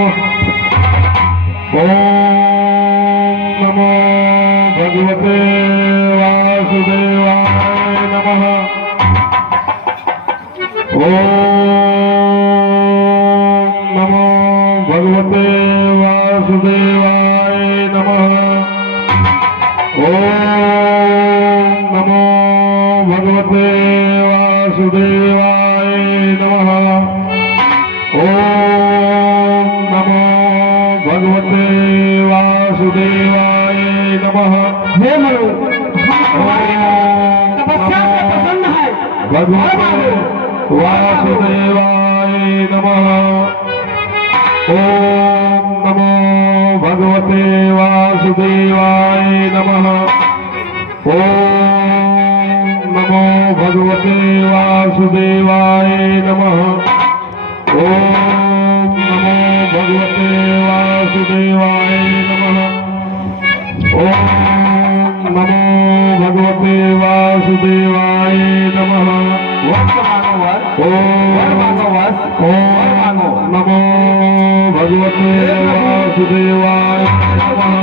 ओम नमो भगवते वासुदेवाय नमः। ओम नमो भगवते वासुदेवाय नमः। ओम नमो भगवते वासुदेवाय नमः। ओम नमो भगवते वासुदेवाय नमः। हे मनु तपस्या से प्रसन्न है भगवते वासुदेवाय नमः। ओम नमो भगवते वासुदेवाय नमः। ओम नमो भगवते वासुदेवाय नमः। ओम नमो भगवते वासुदेवाय नमः। ओम नमो भगवते वासुदेवाय नमः। ओम नमो भगवते वासुदेवाय नमः।